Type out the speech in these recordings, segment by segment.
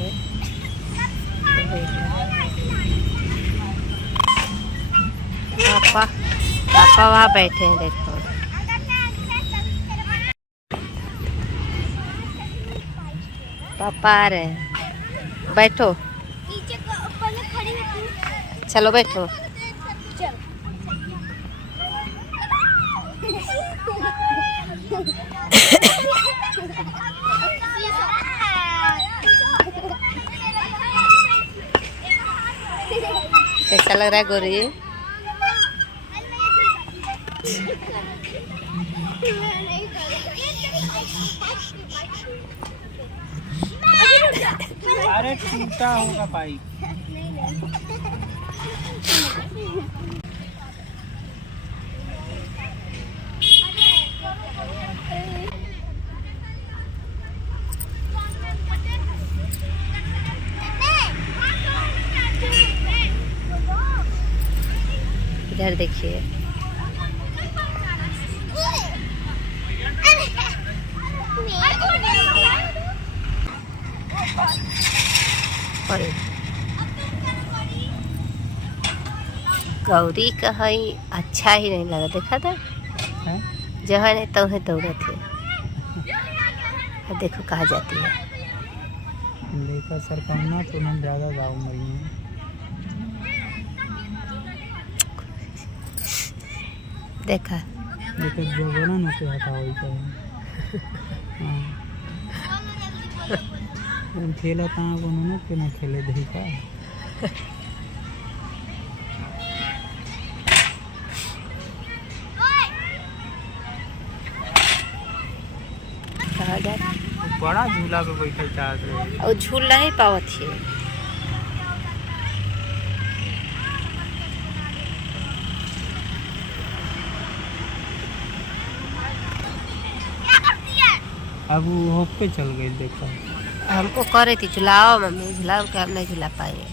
है। पापा पापा वहाँ बैठे हैं, देखो। पापा आ रहे हैं, बैठो। चलो बैठो। कैसा लग रहा है गोरी? अरे टूटा होगा पाइप। इधर देखिए, गौरी का है अच्छा ही नहीं लगा, देखा था जहाँ नहीं तो है दौड़े थे। देखो कहाँ जाती है। देखा सरकाना तो हम ज़्यादा गाँव में ही हैं। देखा देखो जगह ना पे हटा हुई है। हाँ खेला था उन्होंने कि ना खेले दही का। बड़ा झूला पे बैठे चाहते रहे और झूल नहीं पावत थी। अब वो होप पे चल गई। देखो हमको कह रही थी झुलाओ मम्मी, झुलाओ, क्या हम नहीं झुला पाएंगे।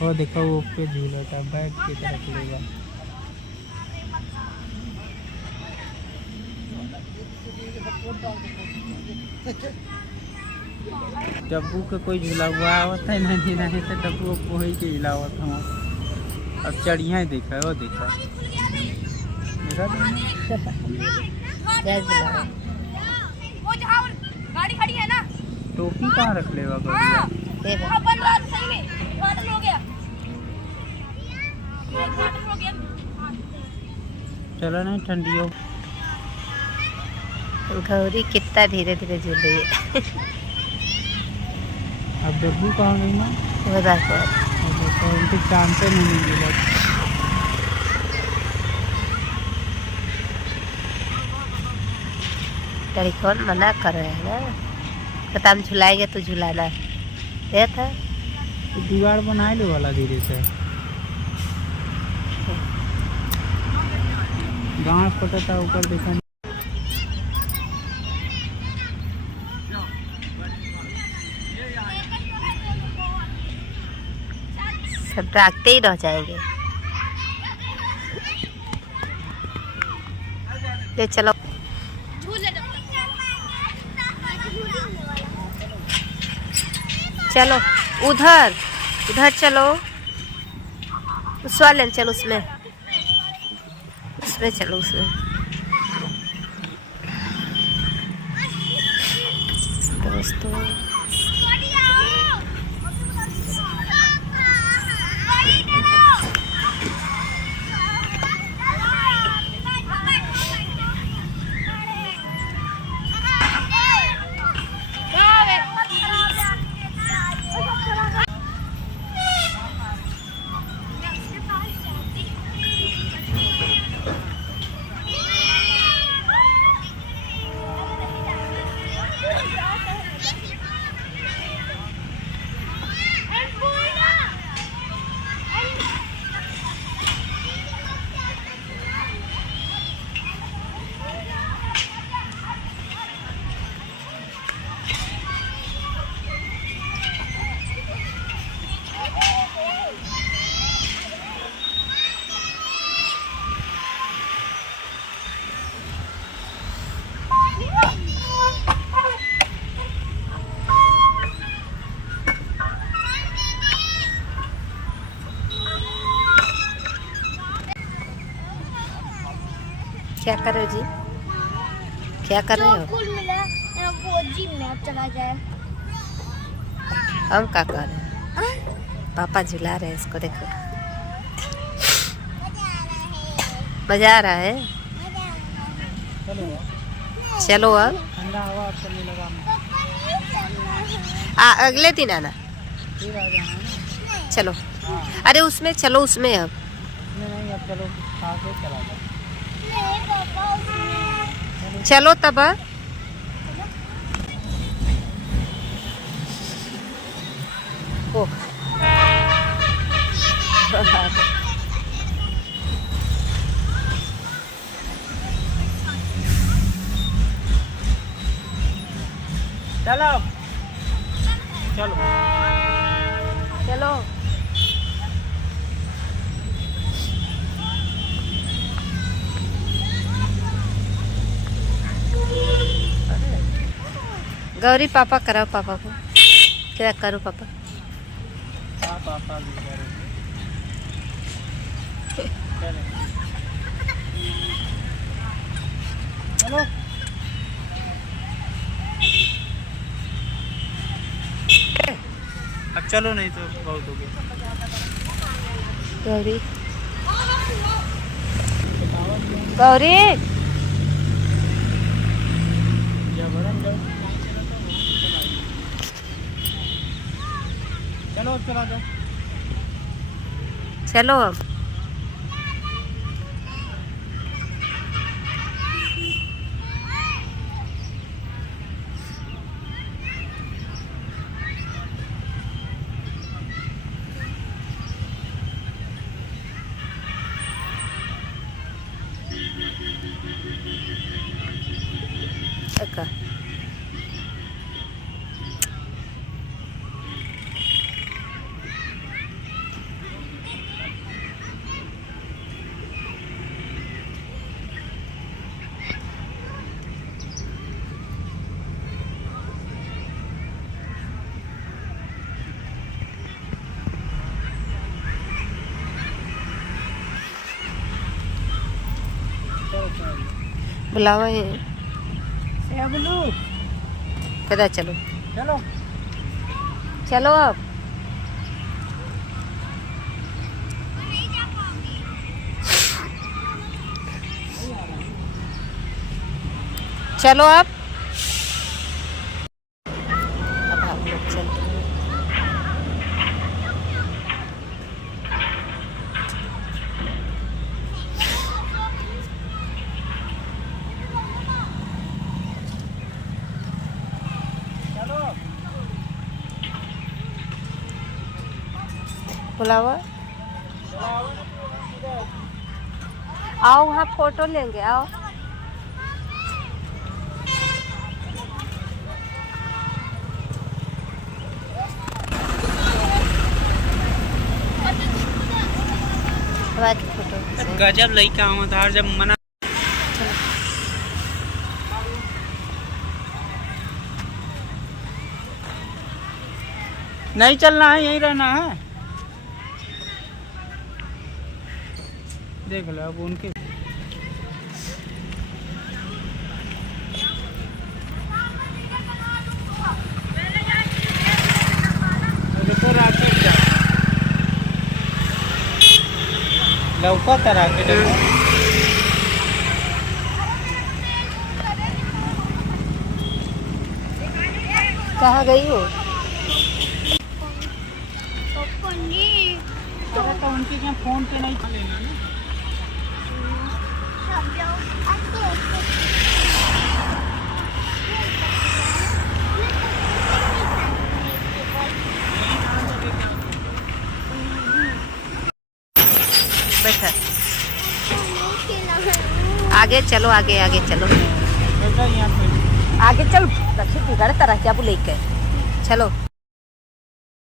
वो देखो वो पे झूला था, बैग की तरफ लेगा। डब्बू का कोई झूला हुआ होता है नहीं, नहीं तो डब्बू को ही के झूला हुआ था। अब चढ़िया देखा है, वो देखा वो जहाँ गाड़ी खड़ी है ना, टोपी कहाँ रख लेगा? चलो नहीं ठंडी हो। गौरी कितना धीरे धीरे झूल रही है। अब डब्बू कहाँ गई ना? वो देखो उनके जानते नहीं मिला। तेरी कौन मना कर रहे हैं ना, कहता हम झुलाएंगे तो झुलाना है था। दीवार बनाए लो वाला धीरे से। गाँव पता था ऊपर देखा। सब डाकते ही रह जाएंगे। ले चलो, चलो उधर उधर चलो, उस वाले में चलो, उसमें चलो, उसमें। दोस्तों क्या कर रहे हो जी? क्या कर रहे हो? फूल मिला वो जिम में चला जाए। हम क्या कर रहे हैं? पापा झुला रहे हैं इसको, देखो मजा आ रहा है। चलो अब ठंडा हवा चलने लगा। अगले दिन आना। फिर आ जाना है ना। चलो हाँ अरे उसमें चलो, उसमें अब नहीं, अब चलो खा के चला जाओ। नहीं पापा उसमें चलो तब। ओ चलो चलो चलो गौरी पापा कराओ, पापा को क्या करो पापा। पापा भी कह रहे थे। चलो अब चलो, नहीं तो बहुत हो गया। गौरी गौरी चलो अब चला जाओ। चलो अब का बुलावा है कदा। चलो चलो चलो अब चलो अब हम लोग चलते हैं। बुलावा आओ, वहाँ फोटो लेंगे, आओ। फोटो गजब लड़का हूँ धार जब मना। नहीं चलना है, यहीं रहना है। देख लो अब उनके लौका तरा के कहाँ गई हो? तो उनके यहाँ फोन पे नहीं लेना ना। बैठा आगे चलो, आगे आगे चलो, बेटा यहाँ पे आगे चलो। रखी बिगड़ तरह क्या बोले, चलो।